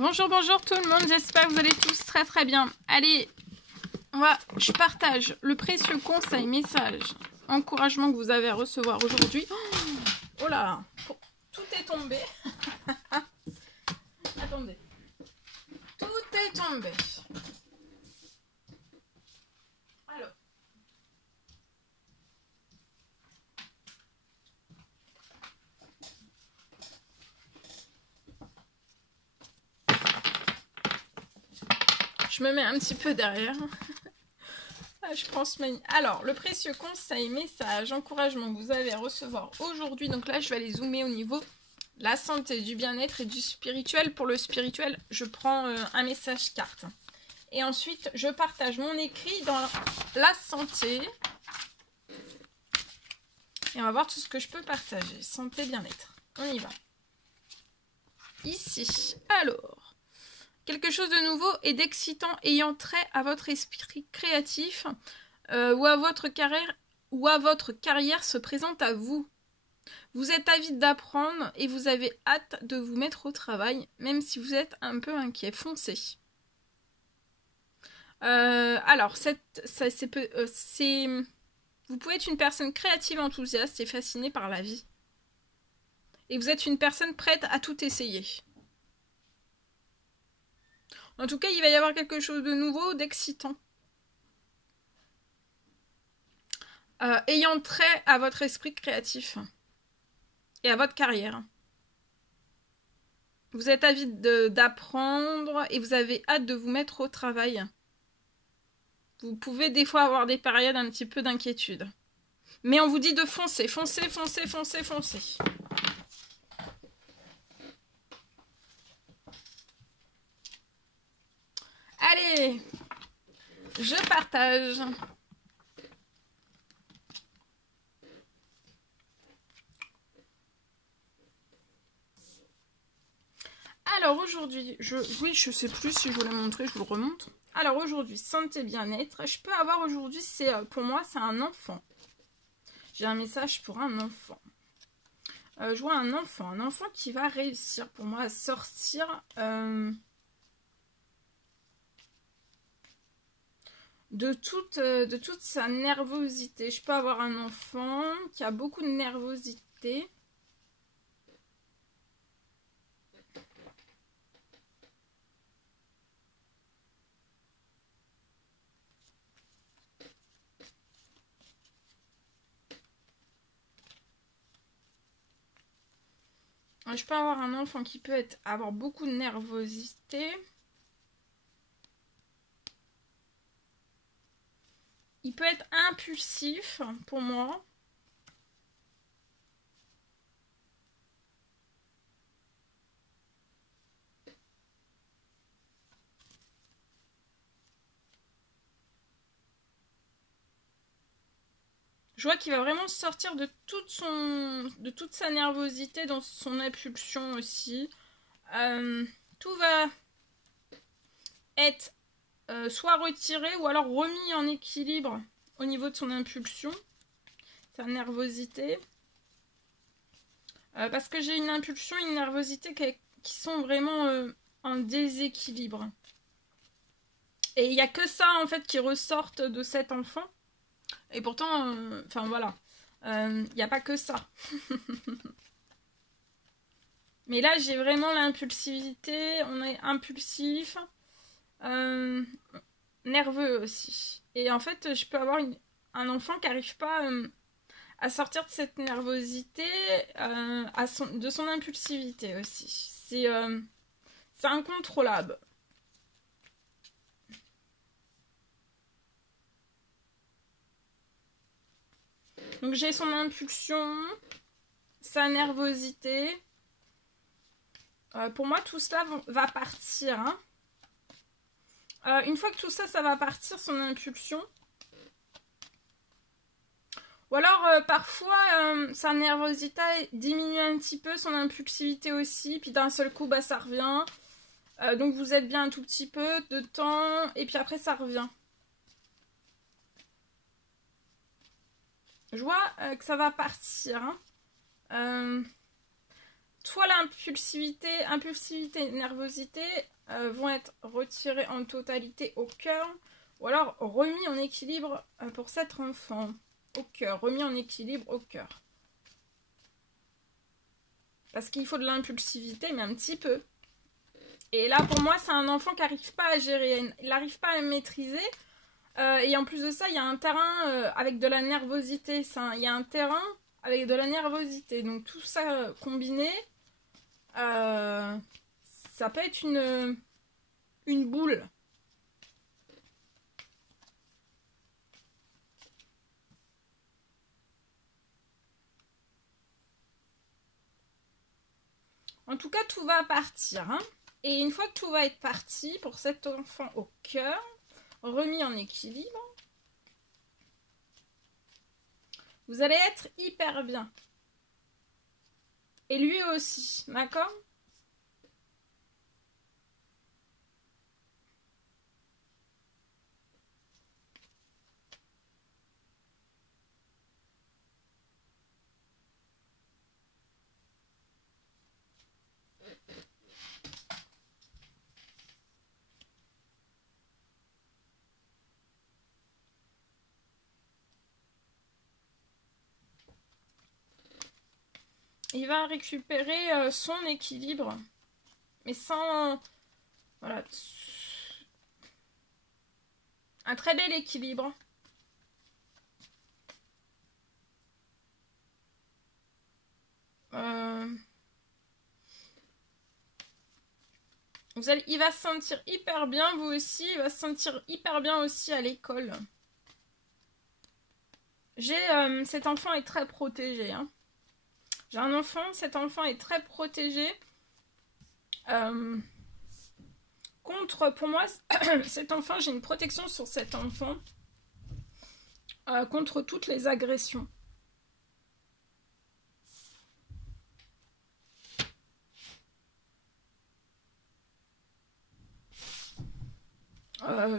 Bonjour, bonjour tout le monde, j'espère que vous allez tous très très bien. Allez, je partage le précieux conseil, message, encouragement que vous avez à recevoir aujourd'hui. Oh là, tout est tombé. Attendez, tout est tombé. Alors. Je me mets un petit peu derrière. Je prends ce menu. Alors, le précieux conseil, message, encouragement que vous avez à recevoir aujourd'hui. Donc là, je vais aller zoomer au niveau de la santé, du bien-être et du spirituel. Pour le spirituel, je prends un message carte. Et ensuite, je partage mon écrit dans la santé. Et on va voir tout ce que je peux partager. Santé, bien-être. On y va. Ici. Alors. Quelque chose de nouveau et d'excitant ayant trait à votre esprit créatif ou à votre carrière se présente à vous. Vous êtes avide d'apprendre et vous avez hâte de vous mettre au travail, même si vous êtes un peu inquiet. Foncez. Alors, vous pouvez être une personne créative, enthousiaste et fascinée par la vie. Et vous êtes une personne prête à tout essayer. En tout cas, il va y avoir quelque chose de nouveau, d'excitant. Ayant trait à votre esprit créatif et à votre carrière. Vous êtes avide d'apprendre et vous avez hâte de vous mettre au travail. Vous pouvez des fois avoir des périodes un petit peu d'inquiétude. Mais on vous dit de foncer, foncer, foncer, foncer, foncer. Allez, je partage. Alors aujourd'hui, oui, je sais plus si je vous l'ai montré, je vous le remonte. Alors aujourd'hui, santé, bien-être. Je peux avoir aujourd'hui, pour moi, c'est un enfant. J'ai un message pour un enfant. Je vois un enfant qui va réussir pour moi à sortir de toute sa nervosité. Je peux avoir un enfant qui a beaucoup de nervosité. Je peux avoir un enfant qui peut avoir beaucoup de nervosité. Il peut être impulsif pour moi. Je vois qu'il va vraiment sortir de toute sa nervosité, dans son impulsion aussi. Tout va être soit retiré ou alors remis en équilibre au niveau de son impulsion, sa nervosité. Parce que j'ai une impulsion et une nervosité qui sont vraiment en déséquilibre. Et il n'y a que ça en fait qui ressortent de cet enfant. Et pourtant, enfin voilà, il n'y a pas que ça. Mais là, j'ai vraiment l'impulsivité, on est impulsif, nerveux aussi. Et en fait, je peux avoir un enfant qui n'arrive pas à sortir de cette nervosité, de son impulsivité aussi. C'est incontrôlable. Donc j'ai son impulsion, sa nervosité. Pour moi, tout cela va partir. Une fois que tout ça, ça va partir, son impulsion. Ou alors, parfois, sa nervosité diminue un petit peu, son impulsivité aussi. Puis d'un seul coup, ça revient. Donc vous êtes bien un tout petit peu de temps. Et puis après, ça revient. Je vois que ça va partir. Soit l'impulsivité, impulsivité, nervosité vont être retirées en totalité au cœur, ou alors remis en équilibre pour cet enfant. Au cœur, remis en équilibre au cœur. Parce qu'il faut de l'impulsivité, mais un petit peu. Et là, pour moi, c'est un enfant qui n'arrive pas à gérer, il n'arrive pas à maîtriser. Et en plus de ça, il y a un terrain avec de la nervosité. Il y a un terrain avec de la nervosité. Donc tout ça combiné, ça peut être une boule. En tout cas, tout va partir. Hein. Et une fois que tout va être parti, pour cet enfant au cœur, remis en équilibre, vous allez être hyper bien. Et lui aussi, d'accord ? Il va récupérer son équilibre, mais sans... Voilà. Un très bel équilibre. Il va se sentir hyper bien, vous aussi. Il va se sentir hyper bien aussi à l'école. Cet enfant est très protégé. Hein. J'ai un enfant, cet enfant est très protégé. Pour moi, cet enfant, j'ai une protection sur cet enfant contre toutes les agressions.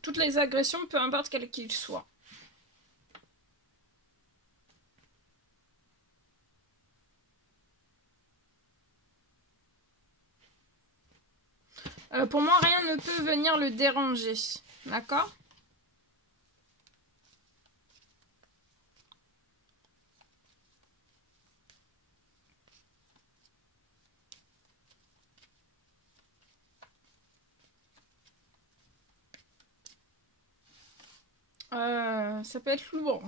Toutes les agressions, peu importe quel qu'il soit. Pour moi, rien ne peut venir le déranger. D'accord ? Ça peut être lourd.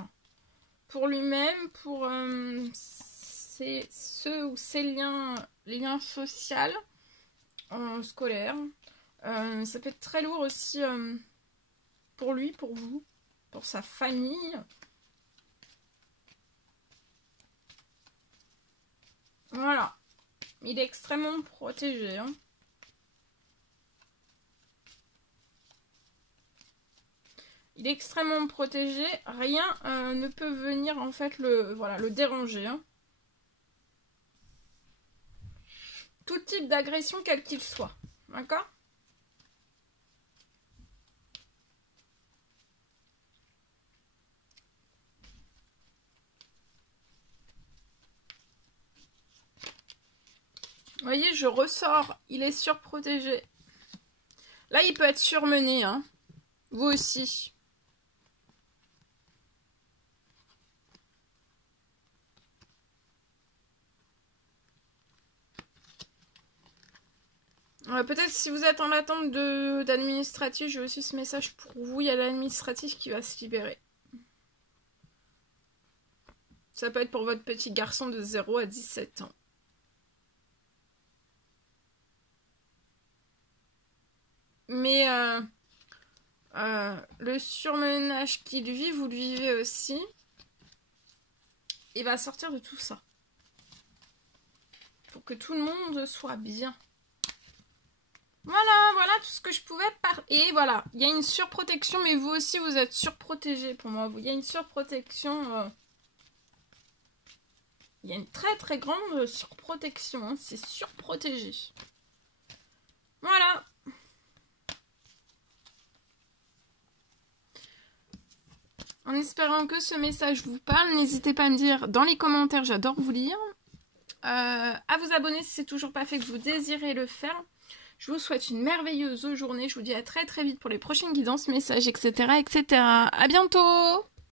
Pour lui-même, pour ceux ou ses liens, les liens sociaux, scolaires. Ça peut être très lourd aussi pour lui, pour vous, pour sa famille. Voilà. Il est extrêmement protégé. Hein. Il est extrêmement protégé. Rien ne peut venir en fait le déranger. Hein. Tout type d'agression, quel qu'il soit. D'accord ? Vous voyez, je ressors. Il est surprotégé. Là, il peut être surmené. Hein. Vous aussi. Peut-être si vous êtes en attente d'administratif, j'ai aussi ce message pour vous. Il y a l'administratif qui va se libérer. Ça peut être pour votre petit garçon de 0 à 17 ans. Mais le surmenage qu'il vit, vous le vivez aussi. Il va sortir de tout ça. Pour que tout le monde soit bien. Voilà tout ce que je pouvais Et voilà, il y a une surprotection, mais vous aussi, vous êtes surprotégé pour moi. Il y a une surprotection. Il y a une très très grande surprotection. Hein. C'est surprotégé. Voilà. En espérant que ce message vous parle, n'hésitez pas à me dire dans les commentaires, j'adore vous lire. à vous abonner si c'est toujours pas fait, que vous désirez le faire. Je vous souhaite une merveilleuse journée. Je vous dis à très très vite pour les prochaines guidances, messages, etc. etc. À bientôt!